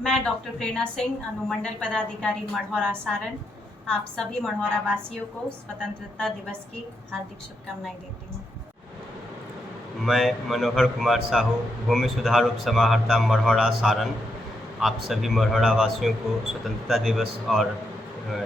मैं डॉक्टर प्रेरणा सिंह, अनुमंडल पदाधिकारी मढ़ौरा सारण, आप सभी मढ़ौरा वासियों को स्वतंत्रता दिवस की हार्दिक शुभकामनाएं देती हूँ। मैं मनोहर कुमार साहू, भूमि सुधार उप समाहर्ता मढ़ौरा सारण, आप सभी मढ़ौरा वासियों को स्वतंत्रता दिवस और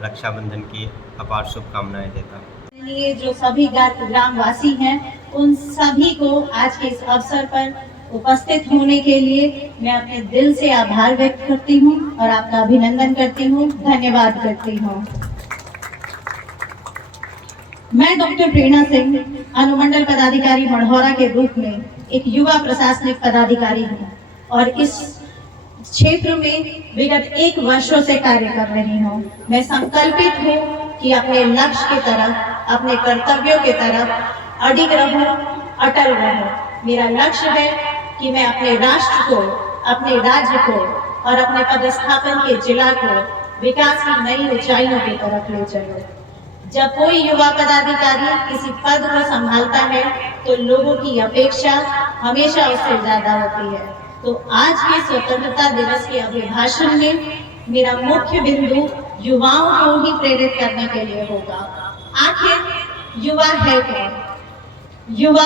रक्षाबंधन की अपार शुभकामनाएं देता हूँ। लिए जो सभी ग्रामवासी हैं, उन सभी को आज के इस अवसर पर उपस्थित होने के लिए मैं अपने दिल से आभार व्यक्त करती हूँ और आपका अभिनंदन करती हूँ, धन्यवाद करती हूँ। मैं डॉक्टर प्रेरणा सिंह, अनुमंडल पदाधिकारी मढ़ौरा के रूप में एक युवा प्रशासनिक पदाधिकारी हूँ और इस क्षेत्र में विगत 1 वर्षों से कार्य कर रही हूँ। मैं संकल्पित हूँ कि अपने लक्ष्य की तरफ, अपने कर्तव्यों की तरफ अडिग रहूं, अटल रहूं। मेरा लक्ष्य है कि मैं अपने राष्ट्र को, अपने राज्य को और अपने पदस्थापन के जिला को विकास की नई ऊंचाइयों की तरफ ले चलूं। जब कोई युवा पदाधिकारी किसी पद को संभालता है तो लोगों की अपेक्षा हमेशा उससे ज्यादा होती है। तो आज के स्वतंत्रता दिवस के अभिभाषण में मेरा मुख्य बिंदु युवाओं को ही प्रेरित करने के लिए होगा। आखिर युवा है कौन? युवा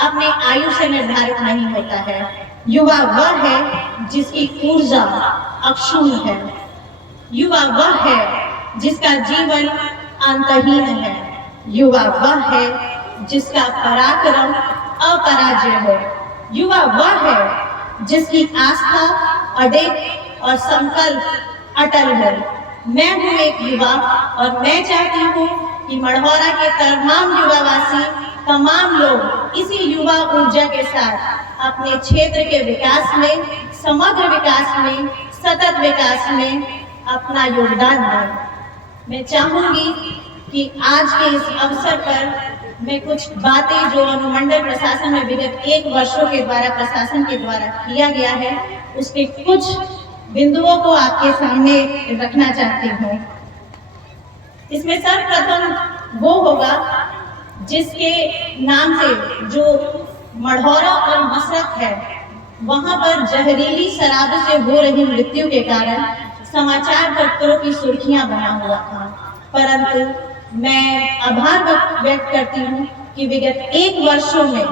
अपने आयु से निर्धारित नहीं होता है। युवा वह है जिसकी ऊर्जा अक्षुण्ण है। युवा वह है जिसका जीवन अंतहीन है। युवा वह है जिसका पराक्रम अपराजय हो। युवा वह है जिसकी आस्था अडिग और संकल्प अटल हो। मैं हूँ एक युवा और मैं चाहती हूँ कि मढ़ौरा के तमाम युवावासी, तमाम लोग इसी युवा ऊर्जा के साथ अपने क्षेत्र के विकास में, समग्र विकास में, सतत विकास में अपना योगदान दें। मैं चाहूंगी कि आज के इस अवसर पर मैं कुछ बातें जो अनुमंडल प्रशासन में विगत 1 वर्षों के द्वारा प्रशासन के द्वारा किया गया है, उसके कुछ बिंदुओं को आपके सामने रखना चाहती हूँ। इसमें सर्वप्रथम वो होगा जिसके नाम से जो मढ़ौरा और मसरत है, वहां पर जहरीली शराब से हो रही मृत्यु के कारण समाचार पत्रों की सुर्खियां बना हुआ था। परंतु मैं आभार व्यक्त करती हूँ कि विगत 1 वर्षों में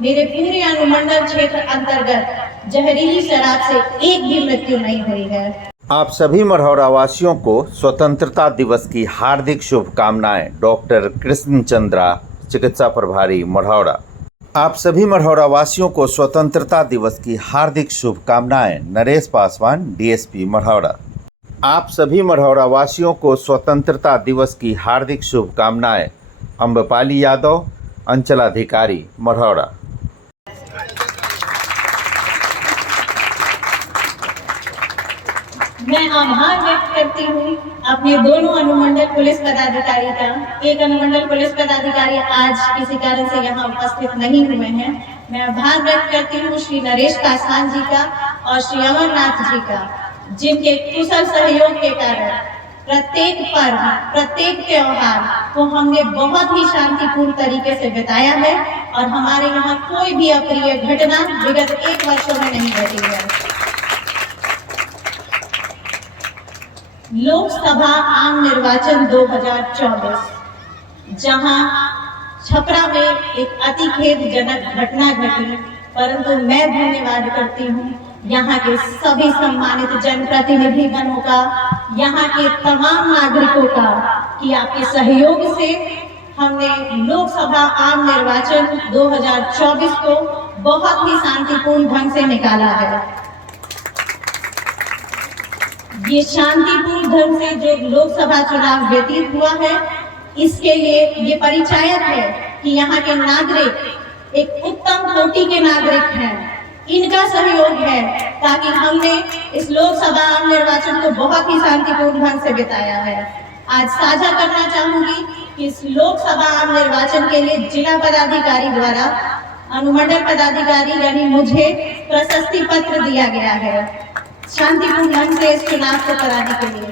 मेरे पूरे अनुमंडल क्षेत्र अंतर्गत जहरीली शराब से एक भी मृत्यु नहीं हुई है। आप सभी मढ़ौरा वासियों को स्वतंत्रता दिवस की हार्दिक शुभकामनाएं। डॉक्टर कृष्ण चंद्रा, चिकित्सा प्रभारी मढ़ौरा। आप सभी मढ़ौरा वासियों को स्वतंत्रता दिवस की हार्दिक शुभकामनाएं। नरेश पासवान, डीएसपी मढ़ौरा। आप सभी मढ़ौरा वासियों को स्वतंत्रता दिवस की हार्दिक शुभकामनाएं। अम्बपाली यादव, अंचलाधिकारी मढ़ौरा। मैं आभार व्यक्त करती हूँ अपने दोनों अनुमंडल पुलिस पदाधिकारी का। एक अनुमंडल पुलिस पदाधिकारी आज किसी कारण से यहाँ उपस्थित नहीं हुए हैं। मैं आभार व्यक्त करती हूँ श्री नरेश पासवान जी का और श्री अमरनाथ जी का, जिनके कुशल सहयोग के कारण प्रत्येक पर्व, प्रत्येक त्योहार को हमने बहुत ही शांतिपूर्ण तरीके से बिताया है और हमारे यहाँ कोई भी अप्रिय घटना विगत 1 वर्षों में नहीं घटी है। लोकसभा आम निर्वाचन 2024, जहां छपरा में एक अति खेदजनक घटना घटी, परंतु मैं धन्यवाद करती हूं यहाँ के सभी सम्मानित जनप्रतिनिधिगणों का, यहाँ के तमाम नागरिकों का कि आपके सहयोग से हमने लोकसभा आम निर्वाचन 2024 को बहुत ही शांतिपूर्ण ढंग से निकाला है। ये शांतिपूर्ण ढंग से जो लोकसभा चुनाव व्यतीत हुआ है, इसके लिए ये परिचायक है कि यहाँ के नागरिक एक उत्तम कोटि के नागरिक हैं। इनका सहयोग है ताकि हमने इस लोकसभा आम निर्वाचन को बहुत ही शांतिपूर्ण ढंग से बिताया है। आज साझा करना चाहूंगी कि इस लोकसभा आम निर्वाचन के लिए जिला पदाधिकारी द्वारा अनुमंडल पदाधिकारी यानी मुझे प्रशस्ति पत्र दिया गया है शांतिपूर्ण ढंग से इस चुनाव को कराने के लिए।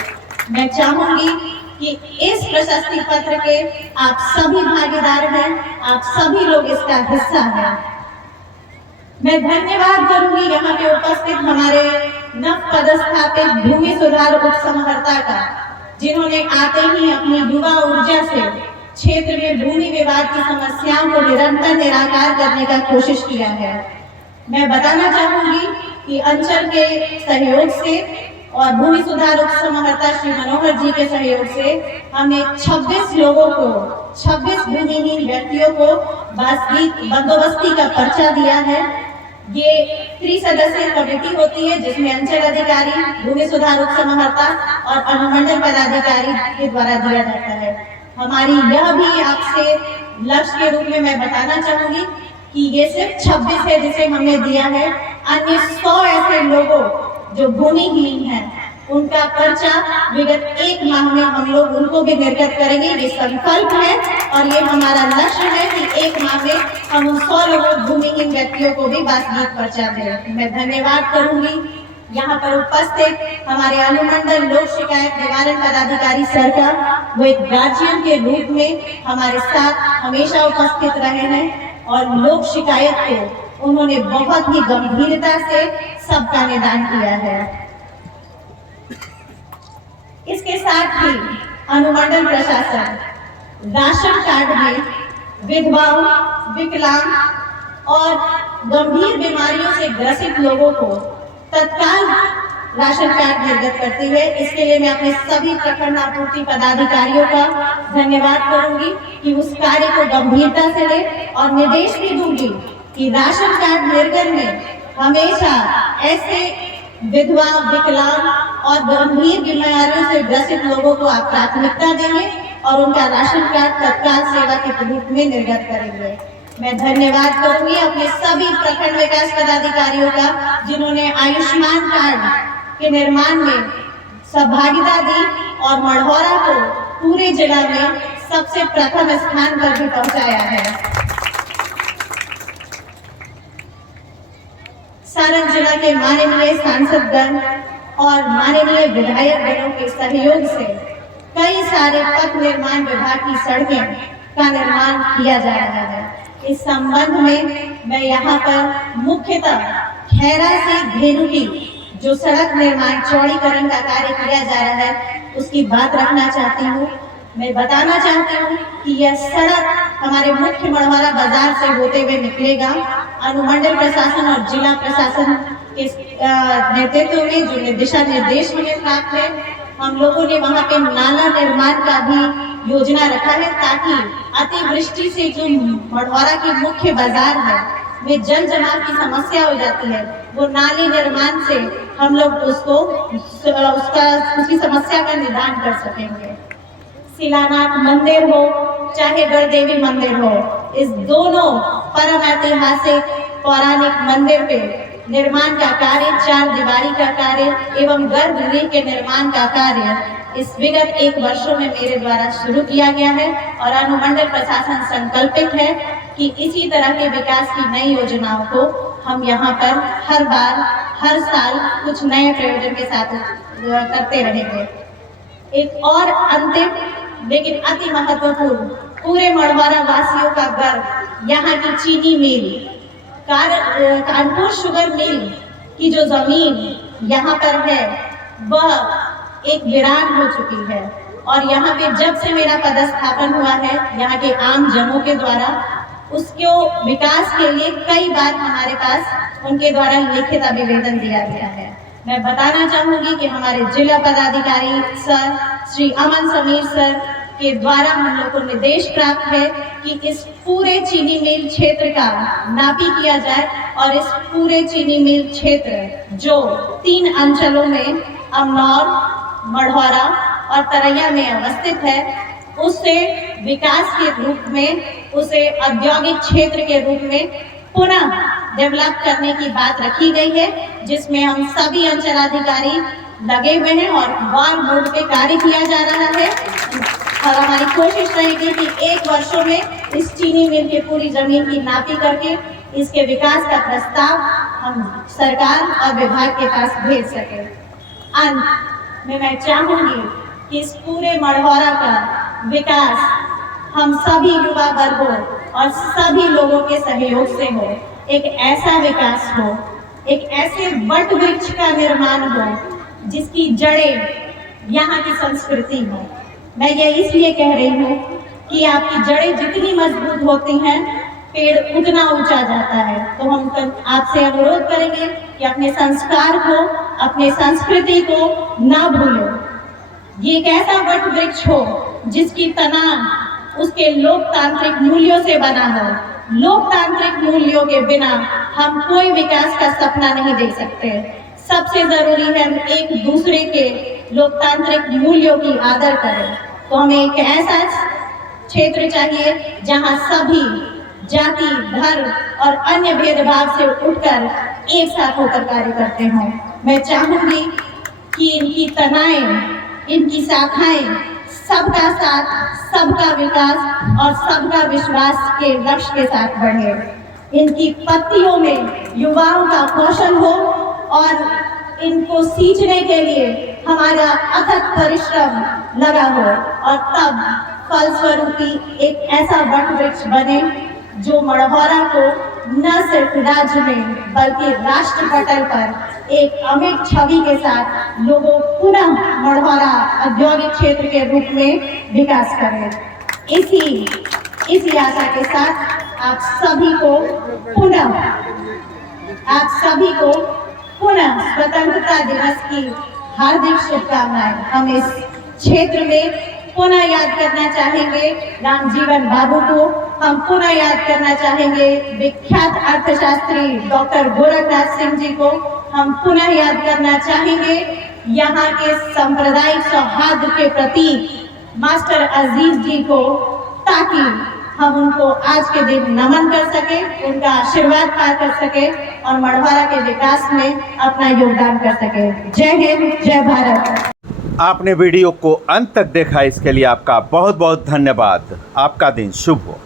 मैं चाहूंगी कि इस प्रशस्ति पत्र के आप सभी भागीदार हैं, आप सभी लोग इसका हिस्सा हैं। मैं धन्यवाद करूंगी यहाँ पे उपस्थित हमारे नव पदस्थापित भूमि सुधार उपसमहर्ता का, जिन्होंने आते ही अपनी युवा ऊर्जा से क्षेत्र में भूमि विवाद की समस्याओं को निरंतर निराकार करने का कोशिश किया है। मैं बताना चाहूंगी कि अंचल के सहयोग से और भूमि सुधार उपसमहर्ता श्री मनोहर जी के सहयोग से हमने 26 लोगों को, 26 भूमिहीन व्यक्तियों को बंदोबस्ती का पर्चा दिया है। ये त्रिसदस्यीय कमेटी होती है जिसमें अंचल अधिकारी, भूमि सुधार उपसमहर्ता और अनुमंडल पदाधिकारी के द्वारा दिया जाता है। हमारी यह भी आपसे लक्ष्य के रूप में मैं बताना चाहूंगी कि ये सिर्फ 26 है जिसे हमने दिया है। अन्य 100 ऐसे लोगों जो भूमिहीन हैं, उनका पर्चा विगत 1 माह में हम लोग उनको भी निर्गत करेंगे। ये संकल्प है और ये हमारा लक्ष्य है कि 1 माह में हम उन 100 लोगों भूमिहीन व्यक्तियों को भी वास्तविक पर्चा दें। मैं धन्यवाद करूंगी यहाँ पर उपस्थित हमारे अनुमंडल लोक शिकायत निवारण पदाधिकारी सर का। वो एक गार्जियन के रूप में हमारे साथ हमेशा उपस्थित रहे हैं और लोक शिकायत को उन्होंने बहुत ही गंभीरता से सबका निदान किया है। इसके साथ ही अनुमंडल प्रशासन राशन कार्ड में विधवाओं, विकलांग और गंभीर बीमारियों से ग्रसित लोगों को तत्काल राशन कार्ड निर्गत करती है। इसके लिए मैं अपने सभी प्रखंड आपूर्ति पदाधिकारियों का धन्यवाद करूंगी कि उस कार्य को गंभीरता से ले और निर्देश भी दूंगी कि राशन कार्ड निर्गत में हमेशा ऐसे विधवा, विकलांग और गंभीर बीमारियों से ग्रसित लोगों को आप प्राथमिकता देंगे और उनका राशन कार्ड तत्काल सेवा के रूप में निर्गत करेंगे। मैं धन्यवाद करूंगी अपने सभी प्रखंड विकास पदाधिकारियों का जिन्होंने आयुष्मान कार्ड के निर्माण में सहभागिता दी और मढ़ौरा को पूरे जिला में सबसे प्रथम स्थान पर भी पहुंचाया है। सारण जिला के माननीय सांसदगण और माननीय विधायक गणों के सहयोग से कई सारे पथ निर्माण विभाग की सड़कें का निर्माण किया जा रहा है। इस संबंध में मैं यहाँ पर मुख्यतः खैरा से धेनुकी जो सड़क निर्माण चौड़ीकरण का कार्य किया जा रहा है उसकी बात रखना चाहती हूँ। मैं बताना चाहती हूँ कि यह सड़क हमारे मुख्य मढ़ौरा बाजार से होते हुए निकलेगा। अनुमंडल प्रशासन और जिला प्रशासन के नेतृत्व में जो दिशा निर्देश हमें प्राप्त है, हम लोगों ने वहाँ पे नाला निर्माण का भी योजना रखा है ताकि अतिवृष्टि से जो मढ़ौरा की मुख्य बाजार है में जल जमाव की समस्या हो जाती है, वो नाले निर्माण से हम लोग उसकी समस्या का निदान कर सकेंगे। शिलानाथ मंदिर हो चाहे गढ़देवी मंदिर हो, इस दोनों परम ऐतिहासिक पौराणिक मंदिर पे निर्माण का कार्य, 4 दीवारी का कार्य एवं गर्भगृह के निर्माण का कार्य इस विगत 1 वर्षों में मेरे द्वारा शुरू किया गया है और अनुमंडल प्रशासन संकल्पित है कि इसी तरह के विकास की नई योजनाओं को हम यहाँ पर हर बार, हर साल कुछ नए प्रयोजन के साथ करते रहेंगे। एक और अंतिम लेकिन अति महत्वपूर्ण, पूरे मढ़ौरा वासियों का गर्व, यहाँ की चीनी मिल, कानपुर शुगर मिल की जो जमीन यहाँ पर है वह एक वीरान हो चुकी है और यहाँ पे जब से मेरा पदस्थापन हुआ है यहाँ के आम जनों के द्वारा उसको विकास के लिए कई बार हमारे पास उनके द्वारा लिखित अभिवेदन दिया गया है। मैं बताना चाहूंगी कि हमारे जिला पदाधिकारी सर श्री अमन समीर सर के द्वारा हम लोग को निर्देश प्राप्त है कि इस पूरे चीनी मिल क्षेत्र का नापी किया जाए और इस पूरे चीनी मिल क्षेत्र जो 3 अंचलों में अमनौर, मढ़ौरा और तरैया में अवस्थित है, उसे विकास के रूप में, उसे औद्योगिक क्षेत्र के रूप में पुनः डेवलप करने की बात रखी गई है, जिसमें हम सभी अंचलाधिकारी लगे हुए हैं और वार मोड पे कार्य किया जा रहा है और हमारी कोशिश रहेगी कि 1 वर्षों में इस चीनी मिल की पूरी जमीन की नापी करके इसके विकास का प्रस्ताव हम सरकार और विभाग के पास भेज सके। अंत में मैं चाहूंगी कि इस पूरे मढ़ौरा का विकास हम सभी युवा वर्गों और सभी लोगों के सहयोग से हो, एक ऐसा विकास हो, एक ऐसे वट वृक्ष का निर्माण हो जिसकी जड़ें यहाँ की संस्कृति हो। मैं ये इसलिए कह रही हूँ कि आपकी जड़ें जितनी मजबूत होती हैं, पेड़ उतना ऊंचा जाता है। तो हम आपसे अनुरोध करेंगे कि अपने संस्कार को, अपने संस्कृति को ना भूलो। ये एक ऐसा वट वृक्ष हो जिसकी तना उसके लोकतांत्रिक मूल्यों से बना हो। लोकतांत्रिक मूल्यों के बिना हम कोई विकास का सपना नहीं देख सकते। सबसे जरूरी है हम एक दूसरे के लोकतांत्रिक मूल्यों की आदर करें। तो हमें एक ऐसा क्षेत्र चाहिए जहां सभी जाति, धर्म और अन्य भेदभाव से उठकर एक साथ होकर कार्य करते हों। मैं चाहूंगी कि इनकी तनाएं, इनकी शाखाएं सबका साथ, सबका विकास और सबका विश्वास के लक्ष्य के साथ बढ़े। इनकी पत्तियों में युवाओं का कौशल हो और इनको सींचने के लिए हमारा अथक परिश्रम लगा हो और तब फलस्वरूपी एक ऐसा वट वृक्ष बने जो मढ़ौरा को न सिर्फ राज्य में बल्कि राष्ट्र पटल पर एक अमिट छवि के साथ लोगों पुनः मढ़ौरा औद्योगिक क्षेत्र के रूप में विकास करें। इसी आशा के साथ आप सभी को पुनः स्वतंत्रता दिवस की हार्दिक शुभकामनाएं। हम इस क्षेत्र में पुनः याद करना चाहेंगे रामजीवन बाबू को। हम पुनः याद करना चाहेंगे विख्यात अर्थशास्त्री डॉक्टर गोरखनाथ सिंह जी को। हम पुनः याद करना चाहेंगे यहाँ के सांप्रदायिक सौहार्द के प्रतीक मास्टर अजीज जी को, ताकि हम उनको आज के दिन नमन कर सके, उनका आशीर्वाद पा कर सके और मढ़ौरा के विकास में अपना योगदान कर सके। जय हिंद, जय भारत। आपने वीडियो को अंत तक देखा, इसके लिए आपका बहुत बहुत धन्यवाद। आपका दिन शुभ हो।